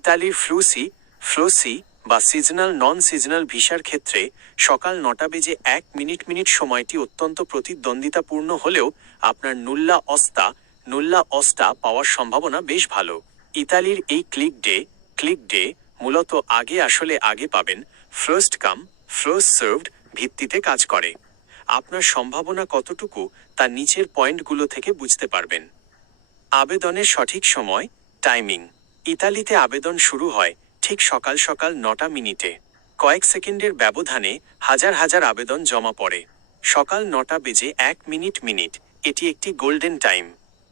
ইতালির ফ্লুসি বা seasonal non seasonal ভিসার ক্ষেত্রে সকাল 9টা বেজে 1 মিনিট সময়টি অত্যন্ত প্রতিদ্বন্দ্বিতাপূর্ণ হলেও আপনার নুল্লা অস্তা পাওয়ার সম্ভাবনা বেশ ভালো। ইতালির এই ক্লিক ডে মূলত আগে পাবেন ফার্স্ট কাম ফার্স্ট সার্ভড ভিত্তিতে কাজ করে। আপনার সম্ভাবনা কতটুকু তা নিচের পয়েন্টগুলো থেকে বুঝতে পারবেন। আবেদনের সঠিক সময় টাইমিং। ইতালিতে আবেদন শুরু হয় ঠিক সকাল 9টা মিনিটে। কয়েক সেকেন্ডের ব্যবধানে হাজার আবেদন জমা পড়ে। সকাল 9টা বেজে 1 মিনিট এটি একটি গোল্ডেন টাইম।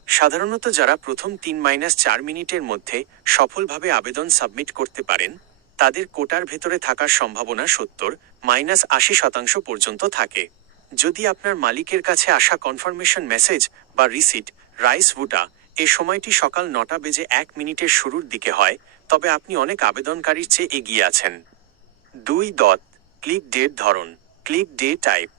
সাধারণত যারা প্রথম 3-4 মিনিটের মধ্যে সফলভাবে আবেদন সাবমিট করতে পারেন তাদের কোটার ভেতরে থাকার সম্ভাবনা 70-80% পর্যন্ত থাকে। যদি আপনার মালিকের কাছে আসা কনফার্মেশন মেসেজ বা রিসিট রাইস ভুটা এ সময়টি সকাল 9টা বেজে 1 মিনিটের শুরুর দিকে হয় তবে আপনি অনেক আবেদনকারীর চেয়ে এগিয়ে আছেন। 2. ক্লিক ডের ধরন। Click day type.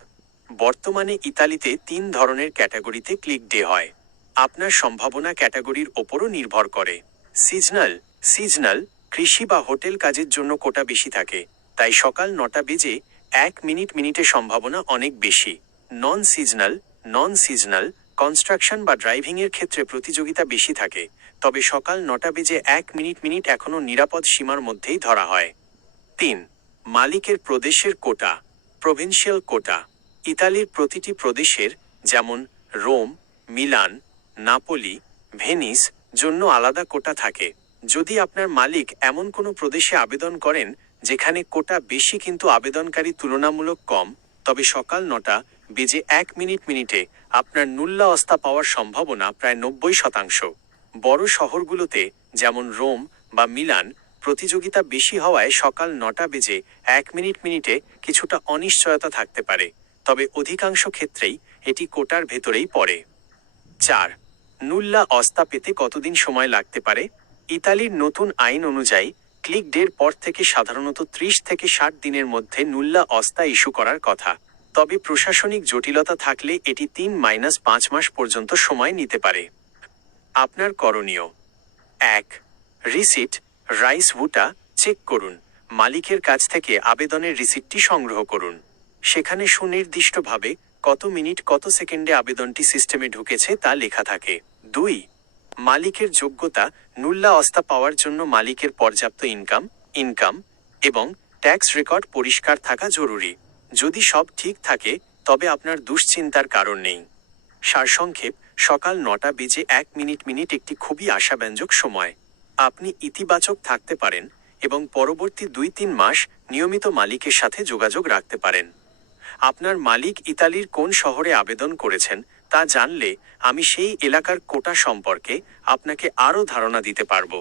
বর্তমানে ইতালিতে 3 ধরনের ক্যাটাগরিতে ক্লিক ডে হয়। আপনার সম্ভাবনা ক্যাটাগরির ওপরও নির্ভর করে। সিজনাল কৃষি বা হোটেল কাজের জন্য কোটা বেশি থাকে, তাই সকাল 9টা বেজে 1 মিনিটে সম্ভাবনা অনেক বেশি। নন সিজনাল কনস্ট্রাকশন বা ড্রাইভিংয়ের ক্ষেত্রে প্রতিযোগিতা বেশি থাকে, তবে সকাল 9টা বেজে 1 মিনিট এখনও নিরাপদ সীমার মধ্যেই ধরা হয়। 3. মালিকের প্রদেশের কোটা। প্রভিন্সিয়াল কোটা। ইতালির প্রতিটি প্রদেশের যেমন রোম, মিলান, নাপোলি, ভেনিস জন্য আলাদা কোটা থাকে। যদি আপনার মালিক এমন কোনো প্রদেশে আবেদন করেন যেখানে কোটা বেশি কিন্তু আবেদনকারী তুলনামূলক কম, তবে সকাল 9টা বেজে 1 মিনিটে আপনার নুল্লা অস্তা পাওয়ার সম্ভাবনা প্রায় 90%। বড় শহরগুলোতে যেমন রোম বা মিলান প্রতিযোগিতা বেশি হওয়ায় সকাল 9টা বেজে 1 মিনিটে কিছুটা অনিশ্চয়তা থাকতে পারে, তবে অধিকাংশ ক্ষেত্রেই এটি কোটার ভেতরেই পড়ে। 4. নুল্লা অস্তা পেতে কতদিন সময় লাগতে পারে? ইতালির নতুন আইন অনুযায়ী ক্লিক ডের পর থেকে সাধারণত 30 থেকে 60 দিনের মধ্যে নুল্লা অস্তা ইস্যু করার কথা, তবে প্রশাসনিক জটিলতা থাকলে এটি 3-5 মাস পর্যন্ত সময় নিতে পারে। আপনার করণীয়: 1. রিসিট রাইস ভুটা চেক করুন। মালিকের কাছ থেকে আবেদনের রিসিটটি সংগ্রহ করুন। সেখানে সুনির্দিষ্টভাবে কত মিনিট কত সেকেন্ডে আবেদনটি সিস্টেমে ঢুকেছে তা লেখা থাকে। 2. মালিকের যোগ্যতা। নুল্লা অস্তা পাওয়ার জন্য মালিকের পর্যাপ্ত ইনকাম এবং ট্যাক্স রেকর্ড পরিষ্কার থাকা জরুরি। যদি সব ঠিক থাকে তবে আপনার দুশ্চিন্তার কারণ নেই। সারসংক্ষেপ: সকাল 9টা বেজে 1 মিনিট একটি খুবই আশাব্যঞ্জক সময়। আপনি ইতিবাচক থাকতে পারেন এবং পরবর্তী 2-3 মাস নিয়মিত মালিকের সাথে যোগাযোগ রাখতে পারেন। আপনার মালিক ইতালির কোন শহরে আবেদন করেছেন তা জানলে আমি সেই এলাকার কোটা সম্পর্কে আপনাকে আরও ধারণা দিতে পারব।